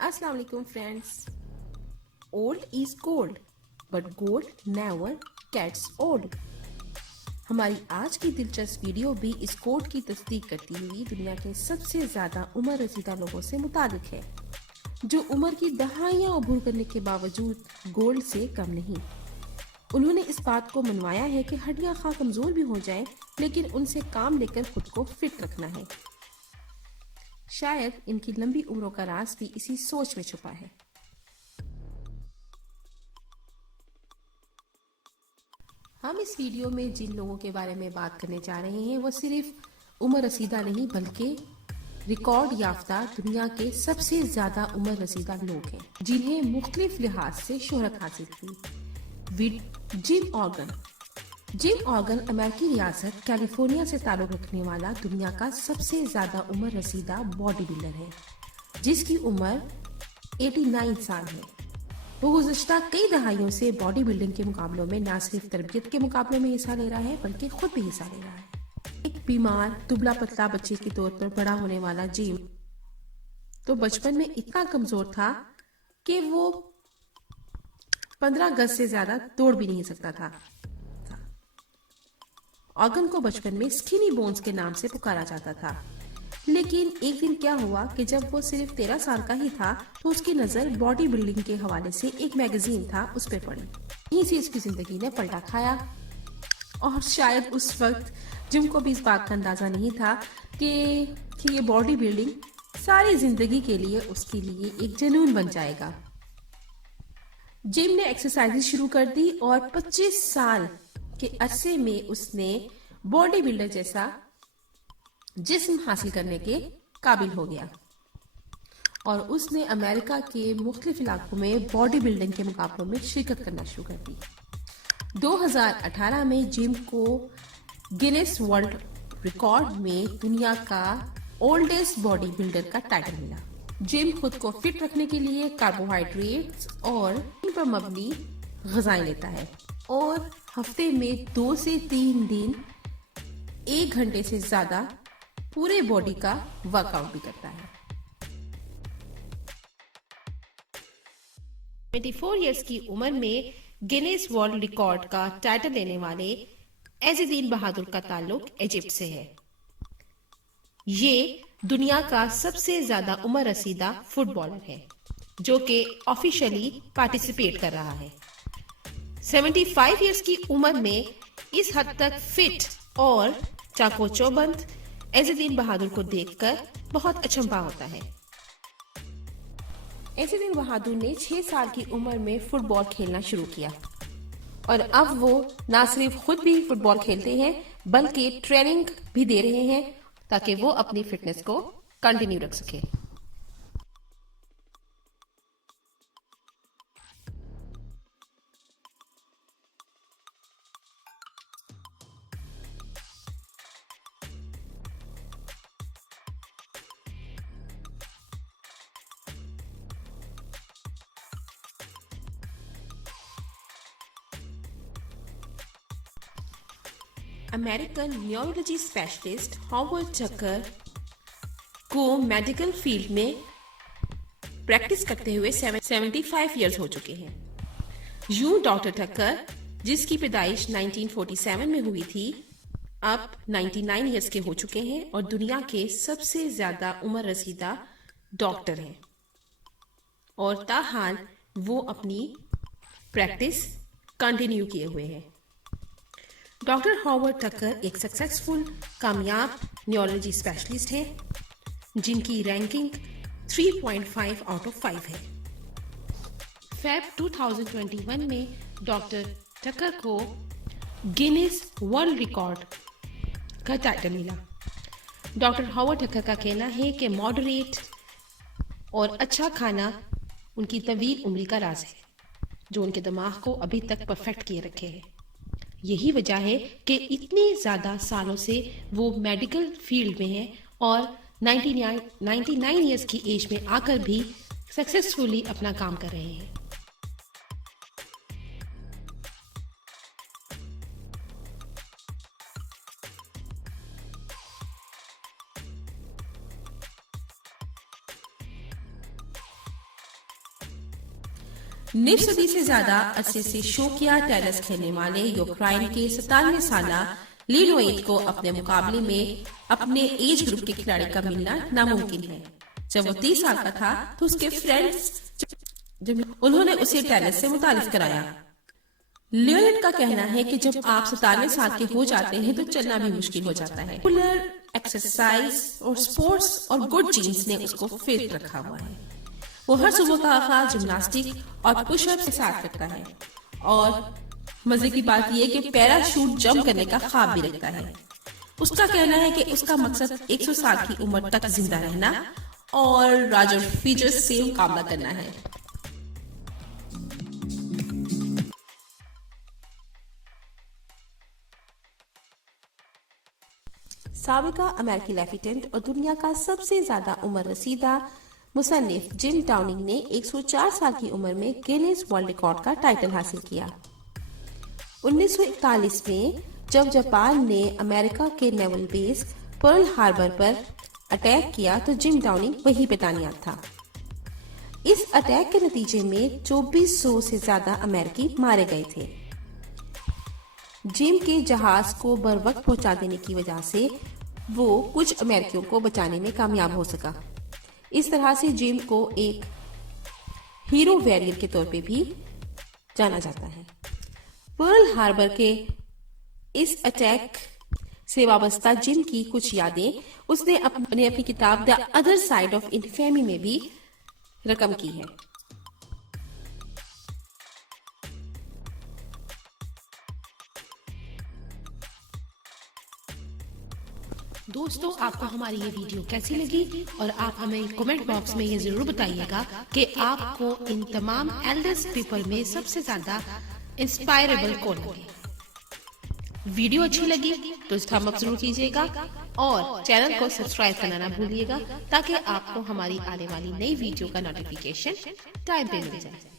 अस्सलाम वालेकुम friends. Old is gold but gold never gets old. हमारी आज की दिलचस्प वीडियो भी इस कोट की तस्दीक करती हुई दुनिया के सबसे ज्यादा उम्र रसीदा लोगों से मुतालिक है, जो उम्र की दहाइयां अबूर करने के बावजूद गोल्ड से कम नहीं। उन्होंने इस बात को मनवाया है कि हड्डियां खा कमजोर भी हो जाएं, लेकिन उनसे काम लेकर खुद को फिट रखना है। शायद इनकी लंबी उम्रों का राज भी इसी सोच में छुपा है। हम इस वीडियो में जिन लोगों के बारे में बात करने जा रहे हैं वो सिर्फ उम्र रसीदा नहीं बल्कि रिकॉर्ड याफ्ता दुनिया के सबसे ज्यादा उम्र रसीदा लोग हैं, जिन्हें मुख्तलिफ लिहाज से शोहरत हासिल हुई। जिम ऑर्गन अमेरिकी रियासत कैलिफोर्निया से ताल्लुक रखने वाला दुनिया का सबसे ज्यादा उम्र रसीदा बॉडी बिल्डर है, जिसकी उम्र 89 साल है। वो गुज़श्ता कई दहाइयों से बॉडी बिल्डिंग के मुकाबलों में न सिर्फ तरबियत के मुकाबलों में हिस्सा ले रहा है बल्कि खुद भी हिस्सा ले रहा है। एक बीमार दुबला पतला बच्चे के तौर पर बड़ा होने वाला जिम तो बचपन में इतना कमजोर था कि वो 15 गज से ज्यादा दौड़ भी नहीं सकता था। ऑर्गन को बचपन में स्किनी बोन्स के नाम से पुकारा जाता था, लेकिन एक दिन क्या हुआ कि जब वो सिर्फ 13 साल का ही था तो उसकी नजर बॉडी बिल्डिंग के हवाले से एक मैगजीन था उस पर पड़ी। यहीं से इसकी जिंदगी ने पलटा खाया और शायद उस वक्त जिम को भी इस बात का अंदाजा नहीं था कि ये बॉडी बिल्डिंग सारी जिंदगी के लिए उसके लिए एक जुनून बन जाएगा। जिम ने एक्सरसाइज शुरू कर दी और 25 साल के अरसे में उसने बॉडी बिल्डर जैसा जिस्म हासिल करने के काबिल हो गया और उसने अमेरिका के मुख्तलिफ इलाकों में बॉडी बिल्डिंग के मुकाबलों में शिरकत करना शुरू कर दी। 2018 में जिम को गिनेस वर्ल्ड रिकॉर्ड में दुनिया का ओल्डेस्ट बॉडी बिल्डर का टाइटल मिला। जिम खुद को फिट रखने के लिए कार्बोहाइड्रेट्स और पर मबनी ग़िज़ाएं लेता है और हफ्ते में 2 से 3 दिन 1 घंटे से ज्यादा पूरे बॉडी का वर्कआउट भी करता है। 24 इयर्स की उम्र में गिनेस वर्ल्ड रिकॉर्ड का टाइटल लेने वाले एज़ुद्दीन बहादुर का ताल्लुक इजिप्ट से है। ये दुनिया का सबसे ज्यादा उम्र रसीदा फुटबॉलर है जो कि ऑफिशियली पार्टिसिपेट कर रहा है। 75 इयर्स की उम्र में इस हद तक फिट और चाको चौबंद एज़ुद्दीन बहादुर को देखकर बहुत अचंभा होता है। एज़ुद्दीन बहादुर ने 6 साल की उम्र में फुटबॉल खेलना शुरू किया और अब वो न सिर्फ खुद भी फुटबॉल खेलते हैं बल्कि ट्रेनिंग भी दे रहे हैं ताकि वो अपनी फिटनेस को कंटिन्यू रख सके। अमेरिकन न्यूरोलॉजी स्पेशलिस्ट हॉवर्ड टकर को मेडिकल फील्ड में प्रैक्टिस करते हुए 75 इयर्स हो चुके हैं। यूं डॉक्टर टकर, जिसकी पैदाइश 1947 में हुई थी, अब 99 इयर्स के हो चुके हैं और दुनिया के सबसे ज्यादा उम्र रसीदा डॉक्टर हैं और ताहाल वो अपनी प्रैक्टिस कंटिन्यू किए हुए हैं। डॉक्टर हॉवर्ड टकर एक सक्सेसफुल कामयाब न्यूरोलॉजी स्पेशलिस्ट हैं जिनकी रैंकिंग 3.5 आउट ऑफ 5 है। फेब 2021 में डॉक्टर टकर को गिनीज वर्ल्ड रिकॉर्ड का टाइटल मिला। डॉक्टर हॉवर्ड टकर का कहना है कि मॉडरेट और अच्छा खाना उनकी तवील उम्र का राज है जो उनके दिमाग को अभी तक परफेक्ट किए रखे है। यही वजह है कि इतने ज़्यादा सालों से वो मेडिकल फील्ड में हैं और 99 इयर्स की एज में आकर भी सक्सेसफुली अपना काम कर रहे हैं। निफ सदी से ज्यादा अरसे से शौकिया टेनिस खेलने वाले यूक्रेन के 97 साला लीनोइट को अपने मुकाबले में अपने एज ग्रुप के खिलाड़ी का मिलना नामुमकिन है। जब वो 30 साल का था तो उसके फ्रेंड्स उन्होंने उसे टेनिस से मुतारिफ कराया। लियोनेट का कहना है कि जब आप 97 साल के हो जाते हैं तो चलना भी मुश्किल हो जाता है। रेगुलर एक्सरसाइज और स्पोर्ट्स और गुड जीन्स ने उसको फिट रखा हुआ है। वो हर सुबह का आगाज जिम्नास्टिक और पुशअप के साथ करता है और मजे की बात यह कि पैराशूट जंप करने का ख्वाब भी रखता है। उसका कहना है कि उसका मकसद 100 साल की उम्र तक जिंदा रहना और रॉजर फेडरर से मुकाबला करना है। साबिका अमेरिकी लेफ्टिनेंट और दुनिया का सबसे ज्यादा उम्र रसीदा मुसन्निफ जिम टाउनिंग ने 104 साल की उम्र में गिनीज वर्ल्ड रिकॉर्ड का टाइटल हासिल किया। 1941 में जब जापान ने अमेरिका के नेवल बेस पर्ल हार्बर पर अटैक किया तो जिम टाउनिंग वहीं पे तैनात था। इस अटैक के नतीजे में 2400 से ज्यादा अमेरिकी मारे गए थे। जिम के जहाज को बरवक्त पहुंचा देने की वजह से वो कुछ अमेरिकियों को बचाने में कामयाब हो सका। इस तरह से जिम को एक हीरो वॉरियर के तौर पे भी जाना जाता है। पर्ल हार्बर के इस अटैक से वाबस्ता जिम की कुछ यादें उसने अपनी किताब the other side of infamy में भी रकम की है। दोस्तों, आपको हमारी ये वीडियो कैसी लगी और आप हमें कमेंट बॉक्स में ये जरूर बताइएगा कि आपको इन तमाम एल्डर्स पीपल में सबसे ज्यादा इंस्पायरेबल कौन लगे। वीडियो अच्छी लगी तो थम्स अप जरूर कीजिएगा और चैनल को सब्सक्राइब करना ना भूलिएगा ताकि आपको हमारी आने वाली नई वीडियो का नोटिफिकेशन टाइम पे मिल जाए।